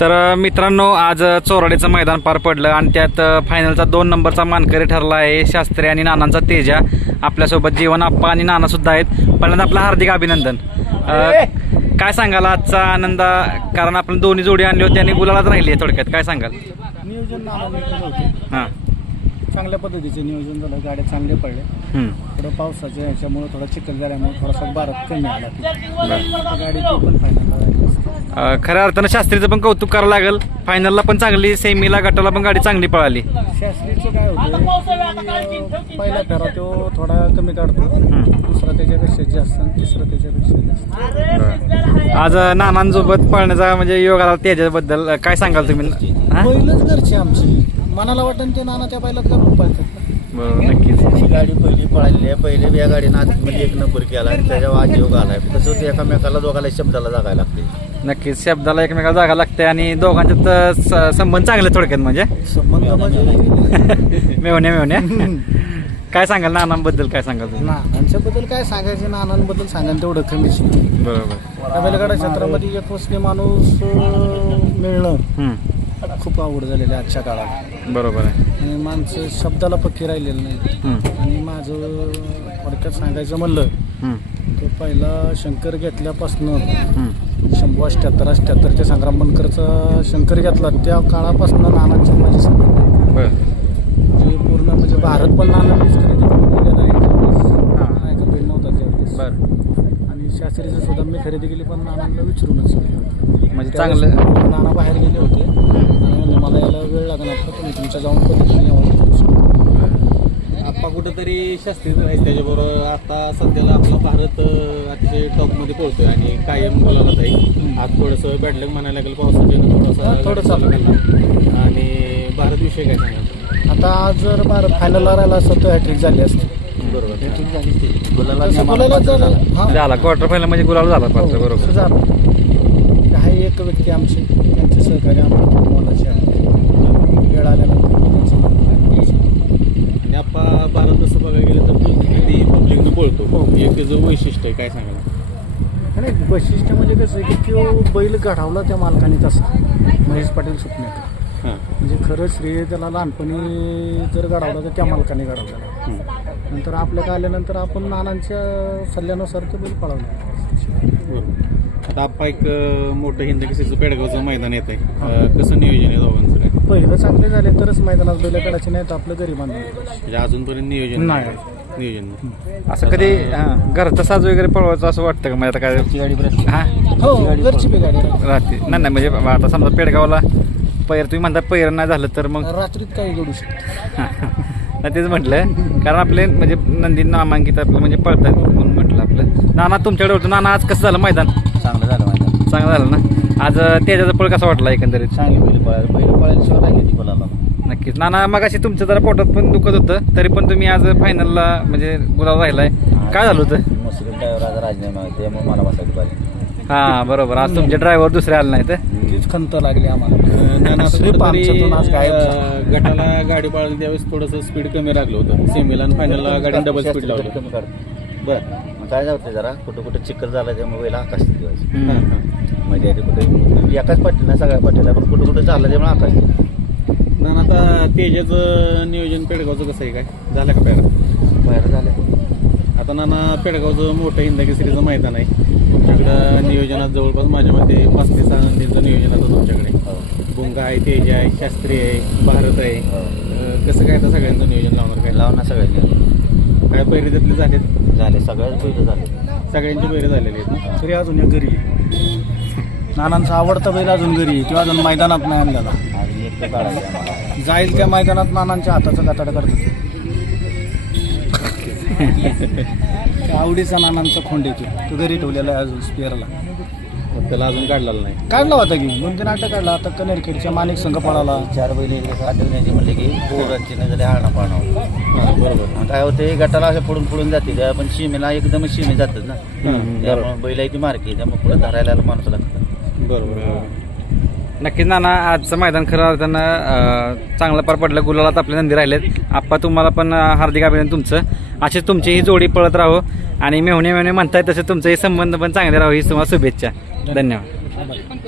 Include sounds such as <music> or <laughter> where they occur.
तर मित्रांनो आज चोराडीचं मैदान पार पडलं आणि त्यात फायनलचा दोन नंबरचा मानकरी ठरला आहे शास्त्री आणि नानांचा तेजा. आपल्यासोबत जीवन आप्पा आणि नाना सुद्धा आहेत. पहिल्यांदा आपलं हार्दिक अभिनंदन. काय सांगाल आजचा आनंद? कारण आपण दोन्ही जोडी आणली होती आणि गुलालात राहिली आहे थोडक्यात. काय सांगाल? नियोजन हां. चांगल्या पद्धतीचे नियोजन झालं. गाड्या चांगले पडले. थोडं पावसाच्या ह्याच्यामुळे थोडा चिखल झाल्यामुळे थोडासा भारत कमी आला. गाडी पण फायनल खऱ्या अर्थानं शास्त्रीचं पण कौतुक करावं लागेल. फायनलला पण चांगली सेमीला गटाला पण गाडी चांगली पळाली. शास्त्रीचं काय होतं की पहिला फेरा तो थोडा कमी काढतो. दुसरा त्याच्यापेक्षा जास्त आणि तिसरा त्याच्यापेक्षा जास्त. आज नानांसोबत पळण्याचा म्हणजे योग आला त्याच्याबद्दल काय सांगाल तुम्ही? पहिलंच घरची आमची. मनाला वाटण ते नाना त्या बैलात का बरोबर नक्कीच. ही गाडी पहिली पळालेली आहे. पहिले या गाडीनं आतमध्ये एक नंबर केला आणि त्याच्यावर आज योग आलाय. कसं होतं एकामेकाला दोघाला शब्दाला जागायला लागते नक्कीच. शब्दाला एकमेकाला जागा लागते आणि दोघांच्यात अ, स- संबंध चांगले थोडक्यात म्हणजे. संबंध म्हणजे मेवण्या. <laughs> मेवण्या <laughs> काय सांगाल नानांबद्दल काय सांगाल तुम्ही? नानांच्याबद्दल काय सांगायचं? नानांबद्दल सांगायला तेवढं कमीच बरोबर. त्या बैलगाडा क्षेत्रामध्ये एक वसले माणूस अं, मिळणं हम्म, खूप आवड झालेली आहे आजच्या काळात. बरोबर आहे. आणि माणसं शब्दाला पक्की राहिलेलं नाही हम्म, आणि माझं थोडक्यात सांगायचं म्हणलं हम्म, तो पहिला शंकर घेतल्यापासनं हम्म. शंभू अठ्ठ्याहत्तर अठ्ठ्याहत्तरच्या संग्राम बनकरचा शंकर घेतला त्या काळापासून नानांची माझी संबंध. बरं म्हणजे पूर्ण म्हणजे भारत पण नानांनीच खरेदी करून दिलेला आहे त्यावेळेस. हां. नाही का बैल नव्हता त्यावेळेस बरं आणि शास्त्रीचं सुद्धा मी खरेदी केली पण नानांना विचारूनच. म्हणजे त्यावेळेस चांगलं नाना बाहेर गेले होते म्हणले, मला याला वेळ लागणार तुम्ही तुमच्या जाऊन पद्धतीने यावं आप्पा कुठंतरी शास्त्रीय आहे त्याच्याबरोबर आता सध्याला आपला भारत अतिशय टॉपमध्ये पोहोचतोय आणि कायम बोलायला आहे आज थोडंसं बॅडलक म्हणायला लागेल पावसाच्या हा, थोडंसं थोडं चालू आणि भारत विषय काय सांगा आता आज जर भारत फायनलला राहिला असतं तर हॅट्रिक झाली असती बरोबर झालं. हा. क्वार्टर फायनल म्हणजे गुलाल झाला पात्र हो, बरोबर काही एक व्यक्ती आमची त्यांचे सहकार्य आम्हाला मोलाचे वेळ आल्यानंतर मी त्यांचं नाव घेईन. आणि आप्पा भारत तसं बघायला गेलं तर तो पब्लिकनं बोलतो. एक त्याचं वैशिष्ट्य आहे काय सांगाल आणि वैशिष्ट्य म्हणजे कसं आहे की तो बैल घडवला त्या मालकाने तसा. महेश पाटील सुटण्यात. हां. म्हणजे खरं श्रेय त्याला लहानपणी जर घडवलं तर त्या मालकाने घडवलं नंतर आपल्याकडे आल्यानंतर आपण नानांच्या सल्ल्यानुसार ते बैल पळवलं. आता आप्पा एक मोठं हिंद केसेचं पेडगावचं मैदान येत आहे कसं नियोजन आहे दोघांचं? पहिलं चांगले झाले तरच मैदानात बैल काढायचे नाही तर आपलं घरी बांधून म्हणजे अजूनपर्यंत नियोजन नाही. नियोजन नाही. असं कधी हां, घरचा साज वगैरे पळवायचं असं वाटतं का? म्हणजे आता काय हां? हो घरची बी गाडी राहते. राहते. नाही नाही म्हणजे आता समजा पेडगावला पैर तुम्ही म्हणता पैर नाही झालं तर मग रात्रीत काही घडू शकतं नाही. तेच म्हटलं. कारण आपले म्हणजे नंदी नामांकित आपलं म्हणजे पळतात म्हणून म्हटलं आपलं. नाना तुमच्याकडे होतं. नाना आज कसं झालं मैदान? चांगलं झालं मैदान. चांगलं झालं ना? आज तेजाचा पळ कसा वाटला एकंदरीत? चांगली पहिली पळायला पहिली पळायला शिवाय राहिली ती गुलाला नक्कीच. नाना मग अशी तुमच्या जरा पोटात पण दुखत होतं तरी पण तुम्ही आज फायनलला म्हणजे गुलाब राहिलाय. काय झालं होतं? मुस्लिम ड्रायव्हराचा राजीनामा आहे त्यामुळे मला बसायला पाहिजे हा बरोबर. आज तुमचे ड्रायव्हर दुसरे आले नाही तर तीच खंत लागली आम्हाला. स्लिप आमच्यातून आज गायब झाला. अं, गटाला गाडी पळाली त्यावेळेस थोडंसं स्पीड कमी लागलं होतं. सेमीला आणि फायनलला गाडी डबल स्पीड लावलं. कमी बरं. मग काय जाते जरा? कुठं कुठं चिखल झाला त्यामुळे वेळेला आकाश हम्म. हां. म्हणजे आधी कुठे एकाच नाही सगळ्या पाटीला पण कुठं कुठं झालं त्यामुळे आकाश दिलं. नाना आता तेजाचं नियोजन पेडगावचं कसं आहे काय? झालं का पेडा बाहेर झालं. आता नाना पेडगावचं मोठं हिंदकेसरीचं मैदान आहे. तुमच्याकडं नियोजनात जवळपास माझ्या मते पाच ते सहा नंदीचं नियोजन आता तुमच्याकडे. हो. बुंगा आहे तेज आहे शास्त्री आहे भारत आहे. हो. अं, कसं काय आता सगळ्यांचं नियोजन लावणार काय? लावणार सगळ्यांनी काय पैरे त्यातले झालेत? झाले सगळ्याच पहिलं झाले. सगळ्यांचे पैरे झालेले आहेत ना? तरी अजून एक घरी आहे. नानांचा आवडता बैल अजून घरी आहे. तो अजून मैदानात नाही आणलेला. काढायचं. जाईल त्या मैदानात नानांच्या हाताचं कातड करतात आवडीचा नानांचा खोंड येतो तो. घरी ठेवलेला आहे अजून स्पेअरला त्याला अजून काढलेलं नाही. काढला होता की. दोन तीन आठ काढला. आता कनेरखेडच्या माणिक संघ पळाला. चार बैल आठवण्याची म्हणले की पोरांची नाही झाले हारणं पाळणं हां, बरोबर. काय होते गटाला अशा पडून पडून जाते. त्या पण शिमेला एकदम शिमे जातात ना. त्यामुळे ती मारकी. त्यामुळे पुढे धरायला माणूस लागतं बरोबर बरोबर. नक्कीच नाना आजचं मैदान खरं अर्थानं चांगलं पार पडलं. गुलालात आपले नंदी राहिलेत. आप्पा तुम्हाला पण हार्दिक अभिनंदन तुमचं. अशीच तुमची ही जोडी पळत राहो. आणि मेहणे मेहणे म्हणताय तसे तुमचे संबंध पण चांगले राहो ही तुम्हाला शुभेच्छा. धन्यवाद.